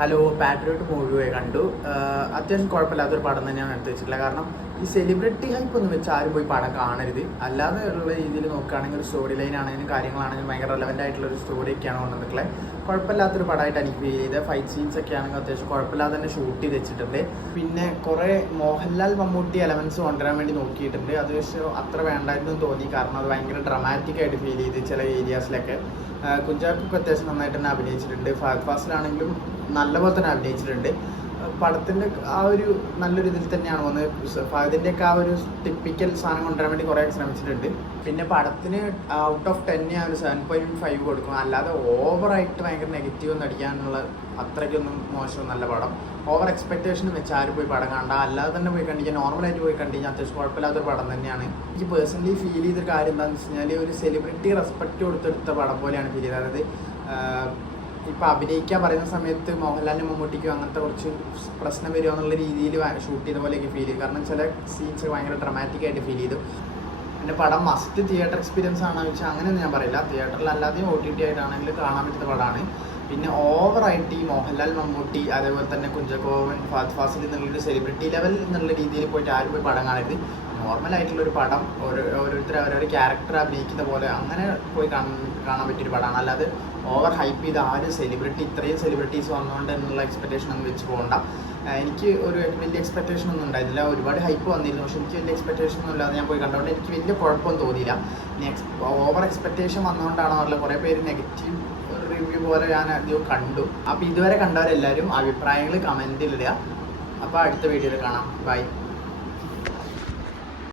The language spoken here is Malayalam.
ഹലോ പാട്രിയോട്ട് മൂവി പോയി കണ്ടു. അത്യാവശ്യം കുഴപ്പമില്ലാത്തൊരു പടം തന്നെയാണ് എടുത്ത് വെച്ചിട്ടുള്ള. കാരണം ഈ സെലിബ്രിറ്റി ഹൈപ്പ് ഒന്നും വെച്ച് ആരും പോയി പടം കാണരുത്. അല്ലാതെ ഉള്ള രീതിയിൽ നോക്കുകയാണെങ്കിൽ ഒരു സ്റ്റോറി ലൈൻ ആണെങ്കിലും കാര്യങ്ങളാണെങ്കിലും ഭയങ്കര റെലവൻ്റ് ആയിട്ടുള്ള ഒരു സ്റ്റോറിയൊക്കെയാണ് കൊണ്ടുവന്നിട്ടുള്ളത്. കുഴപ്പമില്ലാത്തൊരു പടമായിട്ട് എനിക്ക് ഫീൽ ചെയ്തത്. ഫൈറ്റ് സീൻസ് ഒക്കെ ആണെങ്കിൽ അത്യാവശ്യം കുഴപ്പമില്ലാതെ തന്നെ ഷൂട്ട് ചെയ്ത് വെച്ചിട്ടുണ്ട്. പിന്നെ കുറേ മോഹൻലാൽ മമ്മൂട്ടി എലമെൻറ്റ്സ് കൊണ്ടുവരാൻ വേണ്ടി നോക്കിയിട്ടുണ്ട്. അത് പക്ഷേ അത്ര വേണ്ടായിരുന്നു തോന്നി. കാരണം അത് ഭയങ്കര ഡ്രമാറ്റിക് ആയിട്ട് ഫീൽ ചെയ്ത് ചില ഏരിയാസിലൊക്കെ. കുഞ്ചാക്കൊക്കെ അത്യാവശ്യം നന്നായിട്ട് തന്നെ അഭിനയിച്ചിട്ടുണ്ട്. ഫഹദ് ഫാസിലാണെങ്കിലും നല്ലപോലെ തന്നെ അഭിനയിച്ചിട്ടുണ്ട്. പടത്തിൻ്റെ ആ ഒരു നല്ലൊരു ഇതിൽ തന്നെയാണ് വന്നത്. ഫഹദിൻ്റെയൊക്കെ ആ ഒരു ടിപ്പിക്കൽ സാധനം കൊണ്ടുവരാൻ വേണ്ടി കുറേ ശ്രമിച്ചിട്ടുണ്ട്. പിന്നെ പടത്തിന് ഔട്ട് ഓഫ് 10 ഞാൻ ഒരു 7.5 കൊടുക്കും. അല്ലാതെ ഓവറായിട്ട് ഭയങ്കര നെഗറ്റീവ് ഒന്നും അടിക്കാനുള്ള അത്രയ്ക്കൊന്നും മോശമൊന്നല്ല പടം. ഓവർ എക്സ്പെക്ടേഷനും വെച്ച് ആരും പോയി പടം കണ്ട, അല്ലാതെ തന്നെ പോയി കണ്ടിരിക്കാൻ നോർമലായിട്ട് പോയി കണ്ടിരിക്കാൻ അത്യാവശ്യം കുഴപ്പമില്ലാത്തൊരു പടം തന്നെയാണ്. എനിക്ക് പേഴ്സണലി ഫീൽ ചെയ്തൊരു കാര്യം എന്താണെന്ന് വെച്ച് കഴിഞ്ഞാൽ ഒരു സെലിബ്രിറ്റി റെസ്പെക്റ്റ് കൊടുത്തെടുത്ത പടം പോലെയാണ് ഫീൽ ചെയ്തത്. അതായത് ഇപ്പം അഭിനയിക്കാൻ പറയുന്ന സമയത്ത് മോഹൻലാലിനും മമ്മൂട്ടിക്കും അങ്ങനത്തെ കുറച്ച് പ്രശ്നം വരുമോ എന്നുള്ള രീതിയിൽ ഷൂട്ട് ചെയ്ത പോലെയൊക്കെ ഫീൽ ചെയ്തു. കാരണം ചില സീൻസ് ഭയങ്കര ഡ്രമാറ്റിക് ആയിട്ട് ഫീൽ ചെയ്തു. പിന്നെ പടം മസ്റ്റ് തിയേറ്റർ എക്സ്പീരിയൻസ് ആണെന്ന് വെച്ചാൽ അങ്ങനെയൊന്നും ഞാൻ പറയില്ല. തിയേറ്ററിലല്ലാതെയും OTT ആയിട്ടാണെങ്കിൽ കാണാൻ പറ്റുന്ന പടമാണ്. പിന്നെ ഓവറായിട്ട് ഈ മോഹൻലാൽ മമ്മൂട്ടി അതേപോലെ തന്നെ കുഞ്ചാക്കോവൻ ഫഹദ് ഫാസിൽ എന്നുള്ളൊരു സെലിബ്രിറ്റി ലെവൽ എന്നുള്ള രീതിയിൽ പോയിട്ട് ആരും പോയി പടം കാണരുത്. നോർമലായിട്ടുള്ളൊരു പടം ഓരോരുത്തർ അവരൊരു ക്യാരക്ടർ അഭിനയിക്കുന്ന പോലെ അങ്ങനെ പോയി കാണാൻ പറ്റിയൊരു പടമാണ്. അല്ലാതെ ഓവർ ഹൈപ്പ് ചെയ്ത് ആരും ഇത്രയും സെലിബ്രിറ്റീസ് വന്നുകൊണ്ട് എന്നുള്ള എക്സ്പെക്റ്റേഷൻ ഒന്നും വെച്ച് പോകണ്ട. എനിക്ക് ഒരു വലിയ എക്സ്പെക്റ്റേഷൻ ഒന്നും ഉണ്ടായിരുന്നില്ല. ഒരുപാട് ഹൈപ്പ് വന്നിരുന്നു, പക്ഷെ എനിക്ക് വലിയ എക്സ്പെക്റ്റേഷൻ ഒന്നും ഇല്ലാതെ ഞാൻ പോയി കണ്ടുകൊണ്ട് എനിക്ക് വലിയ കുഴപ്പമൊന്നും തോന്നിയില്ല. ഓവർ എക്സ്പെക്റ്റേഷൻ വന്നതുകൊണ്ടാണോ അറിയില്ല, കുറേ പേര് നെഗറ്റീവ് റിവ്യൂ പോലെ ഞാൻ അധികം കണ്ടു. അപ്പോൾ ഇതുവരെ കണ്ടവരെല്ലാവരും അഭിപ്രായങ്ങൾ കമൻറ്റിലിടുക. അപ്പോൾ അടുത്ത വീഡിയോയിൽ കാണാം. ബൈ.